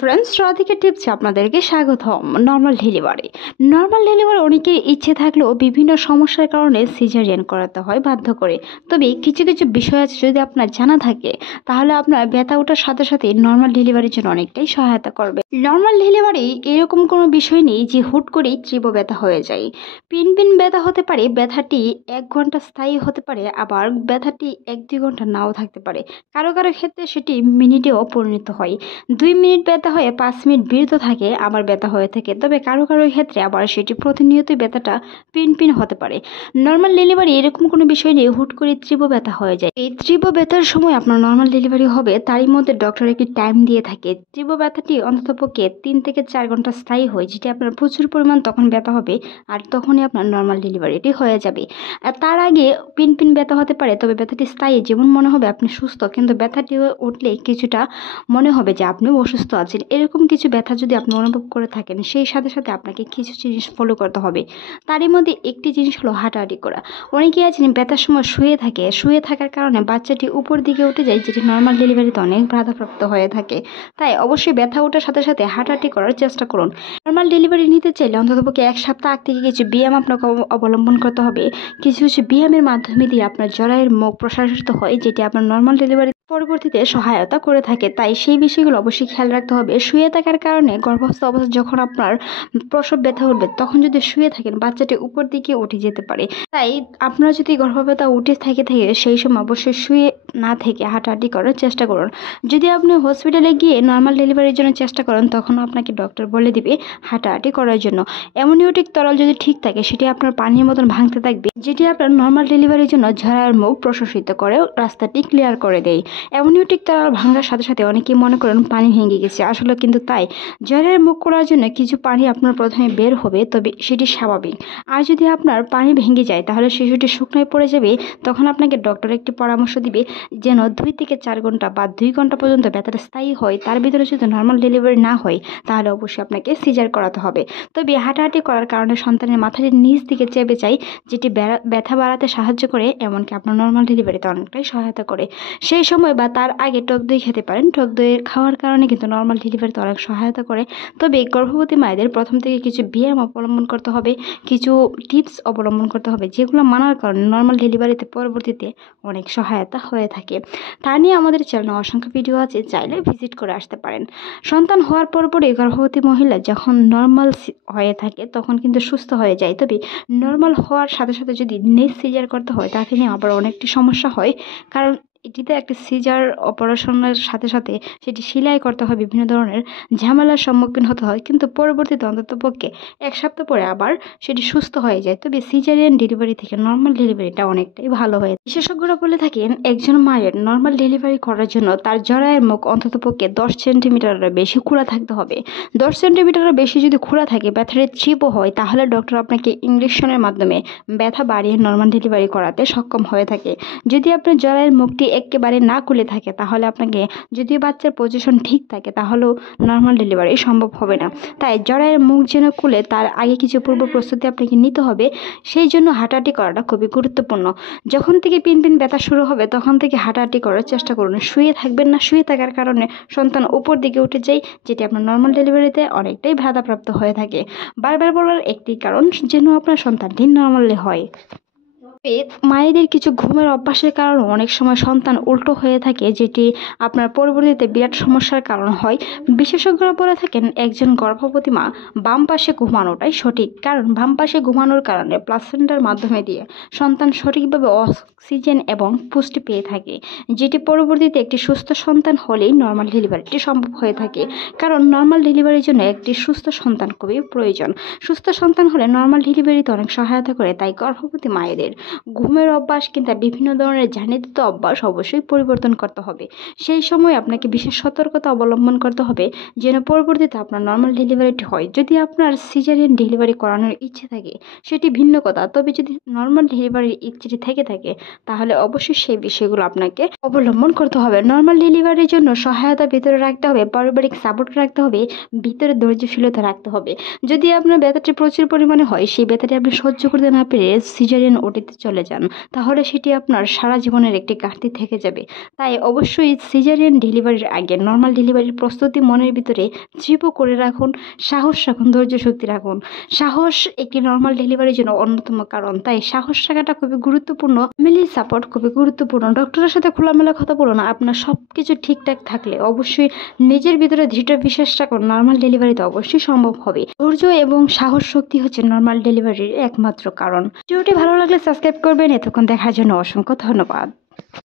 Friends, Radhika টিপসে আপনাদেরকে স্বাগতম। Normal delivery অনেকের ইচ্ছে থাকলেও বিভিন্ন সমস্যার কারণে সিজারিয়ান করাতে হয় বাধ্য করে। তবে কিছু কিছু বিষয় আছে, যদি আপনার জানা থাকে তাহলে আপনার ব্যথা ওঠার সাথে সাথে নর্মাল ডেলিভারির জন্য অনেকটাই সহায়তা করবে। নর্মাল ডেলিভারি এরকম কোনো বিষয় নেই যে হুট করেই তীব্র ব্যথা হয়ে যায়। পিন পিন ব্যথা হতে পারে, ব্যথাটি 1 ঘন্টা স্থায়ী হতে পারে, আবার ব্যথাটি 1-2 ঘন্টা নাও থাকতে পারে। কারো কারো ক্ষেত্রে সেটি মিনিটেও পরিণত হয়। 2 মিনিট ব্যথা হয়ে 5 মিনিট বিরত থাকে আবার ব্যথা হয়ে থাকে। তবে কারো কারো ক্ষেত্রে আবার সেটি প্রতিনিয়তই ব্যথাটা পিন পিন হতে পারে। নর্মাল ডেলিভারি এরকম কোনো বিষয় নেই হুট করে তীব্র ব্যথা হয়ে যায়। এই তীব্র ব্যথার সময় আপনার নর্মাল ডেলিভারি হবে, তারই মধ্যে ডক্টর একটি টাইম দিয়ে থাকে। তীব্র ব্যথাটি অন্ততপক্ষে 3 থেকে 4 ঘন্টা স্থায়ী হয়, যেটি আপনার প্রচুর পরিমাণ তখন ব্যথা হবে, আর তখনই আপনার নর্মাল ডেলিভারিটি হয়ে যাবে। আর তার আগে পিন পিন ব্যথা হতে পারে, তবে ব্যথাটি স্থায়ী, যেমন মনে হবে আপনি সুস্থ, কিন্তু ব্যথাটি উঠলে কিছুটা মনে হবে যে আপনি অসুস্থ আছেন। এরকম কিছু ব্যথা যদি আপনি অনুভব করে থাকেন, সেই সাথে সাথে আপনাকে কিছু জিনিস ফলো করতে হবে। তারই মধ্যে একটি জিনিস হলো হাঁটাহাঁটি করা। অনেকেই আছেন ব্যথার সময় শুয়ে থাকার কারণে বাচ্চাটি উপর দিকে উঠে যায়, যেটি নর্মাল ডেলিভারিতে অনেক বাধাপ্রাপ্ত হয়ে থাকে। তাই অবশ্যই ব্যথা ওঠার সাথে সাথে হাঁটাহাঁটি করার চেষ্টা করুন। নর্মাল ডেলিভারি নিতে চাইলে অন্ততপক্ষে 1 সপ্তাহ আগ থেকে কিছু ব্যায়াম আপনাকে অবলম্বন করতে হবে। কিছু কিছু ব্যায়ামের মাধ্যমে দিয়ে আপনার জরায়ুর মুখ প্রসারিত হয়, যেটি আপনার নর্মাল ডেলিভারি পরবর্তীতে সহায়তা করে থাকে। তাই সেই বিষয়গুলো অবশ্যই খেয়াল রাখতে হবে। শুয়ে থাকার কারণে গর্ভস্থ অবস্থায় যখন আপনার প্রসব ব্যথা উঠবে, তখন যদি শুয়ে থাকেন বাচ্চাটি উপর দিকে উঠে যেতে পারে। তাই আপনারা যদি গর্ভব্যথা উঠে থাকে সেই সময় অবশ্যই শুয়ে না থেকে হাঁটাহাঁটি করার চেষ্টা করুন। যদি আপনি হসপিটালে গিয়ে নর্মাল ডেলিভারির জন্য চেষ্টা করেন, তখন আপনাকে ডক্টর বলে দিবে হাঁটাহাঁটি করার জন্য। অ্যামনিওটিক তরল যদি ঠিক থাকে, সেটি আপনার পানির মতন ভাঙতে থাকবে, যেটি আপনার নর্মাল ডেলিভারির জন্য ঝাড়ার মুখ প্রশাসিত করে, রাস্তাটি ক্লিয়ার করে দেয়। অ্যামনিওটিক তরল ভাঙার সাথে সাথে অনেকেই মনে করেন পানি ভেঙে গেছে, আসলে কিন্তু তাই। জ্বরের মুখ করার জন্য কিছু পানি আপনার প্রথমে বের হবে, তবে সেটি স্বাভাবিক। আর যদি আপনার পানি ভেঙে যায়, তাহলে শিশুটি শুকনোয় পড়ে যাবে। তখন আপনাকে ডক্টর একটি পরামর্শ দিবে, যেন 2 থেকে 4 ঘন্টা বা 2 ঘন্টা পর্যন্ত ব্যথাটা স্থায়ী হয়। তার ভিতরে যদি নর্মাল ডেলিভারি না হয়, তাহলে অবশ্যই আপনাকে সিজার করাতে হবে। তবে হাঁটাহাঁটি করার কারণে সন্তানের মাথাটির নিচ দিকে চেপে যায়, যেটি ব্যথা বাড়াতে সাহায্য করে, এমনকি আপনার নর্মাল ডেলিভারিতে অনেকটাই সহায়তা করে। সেই সময় বা তার আগে টক দই খেতে পারেন। টক দই খাওয়ার কারণে কিন্তু নর্মাল ডেলিভারিতে অনেক সহায়তা করে। তবে গর্ভবতী মায়েদের প্রথম থেকে কিছু ব্যায়াম অবলম্বন করতে হবে, কিছু টিপস অবলম্বন করতে হবে, যেগুলো মানার কারণে নর্মাল ডেলিভারিতে পরবর্তীতে অনেক সহায়তা হয়ে থাকে। তা নিয়ে আমাদের চ্যানেলে অসংখ্য ভিডিও আছে, চাইলে ভিজিট করে আসতে পারেন। সন্তান হওয়ার পরপরই গর্ভবতী মহিলা যখন নর্মাল হয়ে থাকে, তখন কিন্তু সুস্থ হয়ে যায়। তবে নর্মাল হওয়ার সাথে সাথে যদি নেক্সট সিজার করতে হয়, তাতে নিয়ে আবার অনেকটি সমস্যা হয়। কারণ এটিতে একটা সিজার অপারেশনের সাথে সাথে সেটি সেলাই করতে হয়, বিভিন্ন ধরনের ঝামেলার সম্মুখীন হতে হয়, কিন্তু পরবর্তীতে অন্ততপক্ষে 1 সপ্তাহ পরে আবার সেটি সুস্থ হয়ে যায়। তবে সিজারিয়ান ডেলিভারি থেকে নর্মাল ডেলিভারিটা অনেকটাই ভালো হয়। বিশেষজ্ঞরা বলে থাকেন, একজন মায়ের নর্মাল ডেলিভারি করার জন্য তার জরায়ের মুখ অন্ততপক্ষে 10 সেন্টিমিটারের বেশি খোলা থাকতে হবে। 10 সেন্টিমিটারের বেশি যদি খোলা থাকে, ব্যথাটা তীব্র হয়, তাহলে ডক্টর আপনাকে ইঞ্জেকশনের মাধ্যমে ব্যথা বাড়িয়ে নর্মাল ডেলিভারি করাতে সক্ষম হয়ে থাকে। যদি আপনার জরায়ের মুখটি একেবারে না খুলে থাকে, তাহলে আপনাকে, যদিও বাচ্চার পজিশন ঠিক থাকে, তাহলেও নর্মাল ডেলিভারি সম্ভব হবে না। তাই জরায়ের মুখ যেন খুলে, তার আগে কিছু পূর্ব প্রস্তুতি আপনাকে নিতে হবে। সেই জন্য হাঁটাহাঁটি করাটা খুবই গুরুত্বপূর্ণ। যখন থেকে পিন পিন ব্যথা শুরু হবে, তখন থেকে হাঁটাহাঁটি করার চেষ্টা করুন। শুয়ে থাকবেন না, শুয়ে থাকার কারণে সন্তান উপর দিকে উঠে যায়, যেটি আপনার নর্মাল ডেলিভারিতে অনেকটাই বাধাপ্রাপ্ত হয়ে থাকে। বারবার বলার একটি কারণ, যেন আপনার সন্তানটি নর্মালি হয়। মায়েদের কিছু ঘুমের অভ্যাসের কারণে অনেক সময় সন্তান উল্টো হয়ে থাকে, যেটি আপনার পরবর্তীতে বিরাট সমস্যার কারণ হয়। বিশেষজ্ঞরা বলে থাকেন, একজন গর্ভবতী মা বাম পাশে ঘুমানোটাই সঠিক, কারণ বাম পাশে ঘুমানোর কারণে প্লাসেন্টার মাধ্যমে দিয়ে সন্তান সঠিকভাবে অক্সিজেন এবং পুষ্টি পেয়ে থাকে, যেটি পরবর্তীতে একটি সুস্থ সন্তান হলেই নর্মাল ডেলিভারিটি সম্ভব হয়ে থাকে। কারণ নর্মাল ডেলিভারির জন্য একটি সুস্থ সন্তান খুবই প্রয়োজন। সুস্থ সন্তান হলে নর্মাল ডেলিভারিতে অনেক সহায়তা করে। তাই গর্ভবতী মায়েদের ঘুমের অভ্যাস কিংবা বিভিন্ন ধরনের জানিত অভ্যাস অবশ্যই পরিবর্তন করতে হবে। সেই সময় আপনাকে বিশেষ সতর্কতা অবলম্বন করতে হবে, যেন পরবর্তীতে আপনার নর্মাল ডেলিভারিটি হয়। যদি আপনার সিজারিয়ান ডেলিভারি করানোর ইচ্ছে থাকে, সেটি ভিন্ন কথা। তবে যদি নর্মাল ডেলিভারির ইচ্ছেটি থেকে থাকে, তাহলে অবশ্যই সেই বিষয়গুলো আপনাকে অবলম্বন করতে হবে। নর্মাল ডেলিভারির জন্য সহায়তা ভিতরে রাখতে হবে, পারিবারিক সাপোর্ট রাখতে হবে, ভিতরে ধৈর্যশীলতা রাখতে হবে। যদি আপনার ব্যথাটি প্রচুর পরিমাণে হয়, সেই ব্যথাটি আপনি সহ্য করতে না পেরে সিজারিয়ান ওটিতে চলে যান, তাহলে সেটি আপনার সারা জীবনের একটি ঘাটতি থেকে যাবে। তাই অবশ্যই সিজারিয়ান ডেলিভারির আগে নর্মাল ডেলিভারির প্রস্তুতি মনের ভিতরে দৃঢ় করে রাখুন, সাহস রাখুন, ধৈর্য শক্তি রাখুন। সাহস একটি নর্মাল ডেলিভারির জন্য অন্যতম কারণ, তাই সাহস রাখাটা খুবই গুরুত্বপূর্ণ। ফ্যামিলি সাপোর্ট খুবই গুরুত্বপূর্ণ। ডক্টরের সাথে খোলামেলা কথা বলুন। আপনার সব কিছু ঠিকঠাক থাকলে অবশ্যই নিজের ভিতরে দৃঢ় বিশ্বাস রাখুন, নর্মাল ডেলিভারিতে অবশ্যই সম্ভব হবে। ধৈর্য এবং সাহস শক্তি হচ্ছে নর্মাল ডেলিভারির একমাত্র কারণ। ভিডিওটি ভালো লাগলে সাবস্ক্রাইব করবেন। এতক্ষণ দেখার জন্য অসংখ্য ধন্যবাদ।